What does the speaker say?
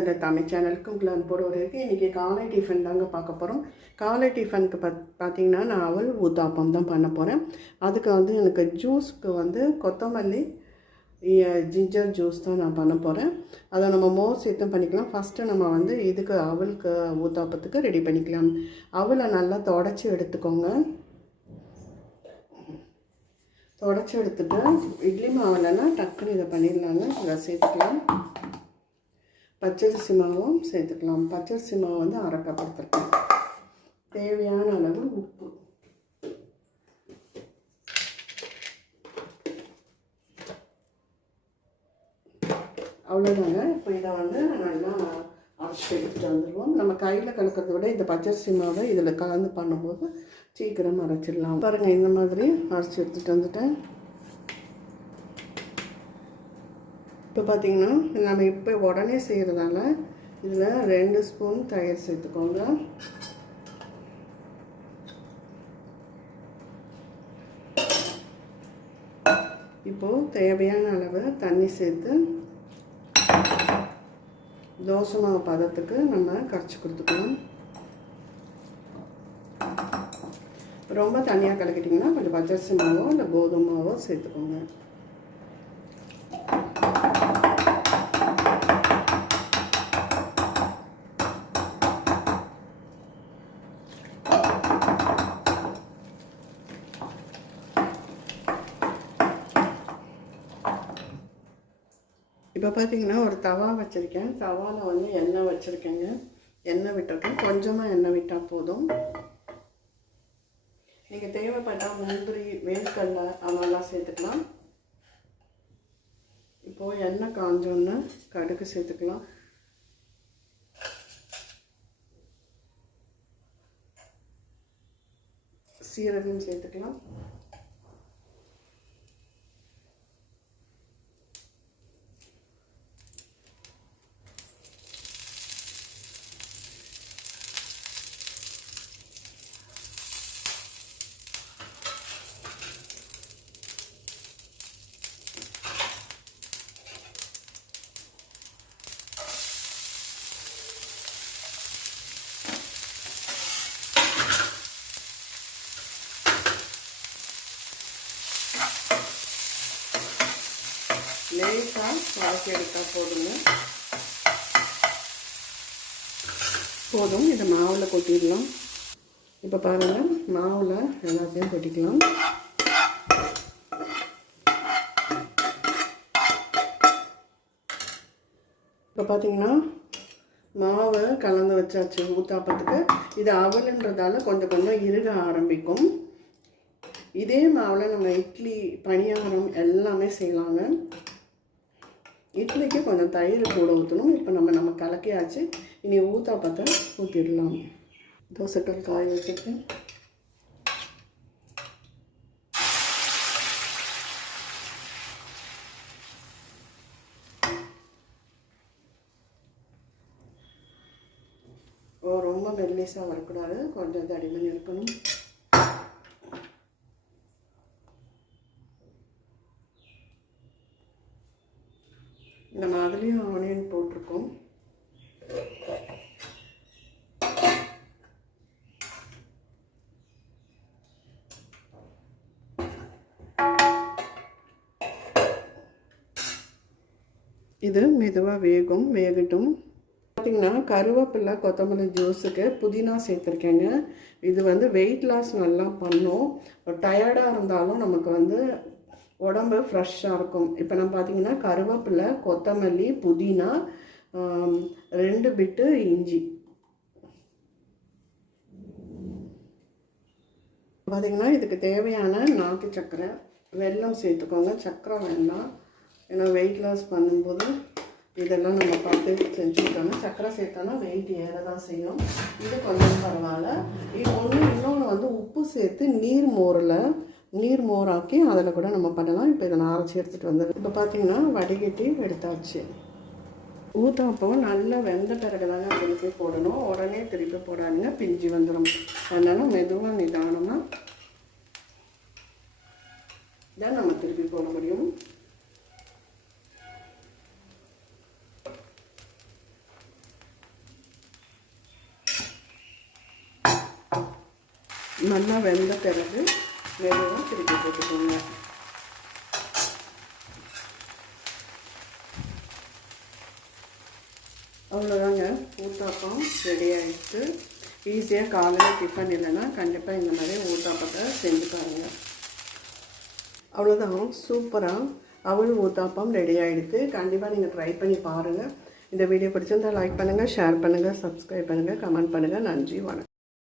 இந்த தமிழ் சேனலுக்கு உங்களை அன்போடு இருக்குது இன்றைக்கி காலை டிஃபன் தாங்க பார்க்க போகிறோம் காலை டிஃபனுக்கு பத் பார்த்திங்கன்னா நான் அவள் ஊத்தாப்பம் தான் பண்ண போகிறேன் அதுக்கு வந்து எனக்கு ஜூஸ்க்கு வந்து கொத்தமல்லி ஜிஞ்சர் ஜூஸ் தான் நான் பண்ண போகிறேன் அதை நம்ம மோர் சேர்த்தும் பண்ணிக்கலாம். ஃபஸ்ட்டு நம்ம வந்து இதுக்கு அவலுக்கு ஊத்தாப்பத்துக்கு ரெடி பண்ணிக்கலாம். அவளை நல்லா தொடச்சி எடுத்துக்கோங்க. தொடச்சி எடுத்துட்டு இட்லி மாவுலன்னா டக்குன்னு இதை பண்ணிடலாங்க. இதை சேர்த்துக்கலாம். பச்சரிசி மாவும் சேர்த்துக்கலாம். பச்சரிசி மாவு வந்து அரைக்கப்படுத்திருக்கேன். தேவையான அளவு உப்பு. அவ்வளோதாங்க இப்போ இதை வந்து நல்லா அரைச்சி எடுத்துகிட்டு வந்துடுவோம் நம்ம கையில் கலக்கிறத விட இந்த பச்சரிசி மாவை இதில் கலந்து பண்ணும்போது சீக்கிரம் அரைச்சிடலாம். பாருங்கள் இந்த மாதிரி அரைச்சி எடுத்துகிட்டு வந்துட்டேன். இப்போ பார்த்தீங்கன்னா நம்ம இப்போ உடனே செய்கிறதால இதில் ரெண்டு ஸ்பூன் தயிர் சேர்த்துக்கோங்க. இப்போது தேவையான அளவு தண்ணி சேர்த்து தோசை மாவு பதத்துக்கு நம்ம கரைச்சி கொடுத்துக்கணும் ரொம்ப தனியாக கலக்கிட்டிங்கன்னா கொஞ்சம் பச்சரிசி மாவோ இல்லை கோதுமை மாவோ சேர்த்துக்கோங்க. இப்போ பார்த்தீங்கன்னா ஒரு தவா வச்சுருக்கேன். தவாவில் வந்து எண்ணெய் வச்சுருக்கேங்க. எண்ணெய் விட்டுருக்கேன் கொஞ்சமாக எண்ணெய் விட்டால் போதும். நீங்கள் தேவைப்பட்டால் முந்திரி வேர்க்கடலை அதெல்லாம் சேர்த்துக்கலாம். இப்போது எண்ணெய் காஞ்சோன்னு கடுகு சேர்த்துக்கலாம். சீரகம் சேர்த்துக்கலாம். லேசாக வதக்கி எடுத்தால் போதுங்க. போதும் இதை மாவில் கொட்டிடலாம். இப்போ பாருங்கள் மாவில் எல்லாத்தையும் கொட்டிக்கலாம். இப்போ பார்த்தீங்கன்னா மாவை கலந்து வச்சாச்சு ஊத்தாப்பத்துக்கு. இது அவலுன்றதால கொஞ்சம் கொஞ்சம் இறுக ஆரம்பிக்கும். இதே மாவில் நம்ம இட்லி பணியாரம் எல்லாமே செய்யலாங்க. இட்லிக்கு கொஞ்சம் தயிர் கூட ஊற்றணும் இப்போ நம்ம நம்ம கலக்கியாச்சு. இனி ஊத்தாப்பத்தை ஊற்றிடலாம் தோசைக்கல் காய வச்சுட்டு. ஓ ரொம்ப மெல்லிஸாக வரக்கூடாது. கொஞ்சம் தடிமன் இருக்கணும். இந்த மாதிரியும் ஆனியன் போட்டிருக்கோம். இது மெதுவாக வேகும் வேகட்டும். பார்த்திங்கன்னா கருவேப்பிலை கொத்தமல்லி ஜூஸுக்கு புதினா சேர்த்துருக்கேங்க. இது வந்து வெயிட் லாஸ் நல்லா பண்ணும். டயர்டாக இருந்தாலும் நமக்கு வந்து உடம்பு ஃப்ரெஷ்ஷாக இருக்கும். இப்போ நம்ம பார்த்திங்கன்னா கருவேப்பிலை கொத்தமல்லி புதினா ரெண்டு பிட்டு இஞ்சி. பார்த்திங்கன்னா இதுக்கு தேவையான நாட்டு சக்கரை வெல்லம் சேர்த்துக்கோங்க. சக்கரை வேண்டாம். ஏன்னா வெயிட் லாஸ் பண்ணும்போது இதெல்லாம் நம்ம பார்த்து செஞ்சுக்கிட்டோம்னா சக்கரை சேர்த்தோன்னா வெயிட் ஏற தான் செய்யும். இது கொஞ்சம் பரவாயில்ல. இது ஒன்று இன்னொன்று வந்து உப்பு சேர்த்து நீர் மோரில் நீர் மோராக்கி அதில் கூட நம்ம பண்ணலாம். இப்போ இதை அரைச்சி எடுத்துகிட்டு வந்தது இப்போ பார்த்தீங்கன்னா வடிகட்டி எடுத்தாச்சு. ஊத்தாப்பம் நல்லா வெந்த பிறகு தாங்க திருப்பி போடணும். உடனே திருப்பி போடாதுங்க. பிஞ்சு வந்துடும் அதனால் மெதுவாக நிதானமாக தான் நம்ம திருப்பி போட முடியும். நல்லா வெந்த பிறகு மெதுவாக திருப்பி போட்டுக்கோங்க அவ்வளோதாங்க ஊத்தாப்பம் ரெடி ஆகிடுச்சு ஈஸியாக காலையில் டிஃபன் இல்லைன்னா கண்டிப்பாக இந்த மாதிரி ஊத்தாப்பத்தை செஞ்சு பாருங்கள் அவ்வளோதான் சூப்பராக அவள் ஊத்தாப்பம் ரெடி ஆகிடுது கண்டிப்பாக நீங்கள் ட்ரை பண்ணி பாருங்கள் இந்த வீடியோ பிடிச்சிருந்தால் லைக் பண்ணுங்கள் ஷேர் பண்ணுங்கள் சப்ஸ்கிரைப் பண்ணுங்கள் கமெண்ட் பண்ணுங்கள் நன்றி வணக்கம்.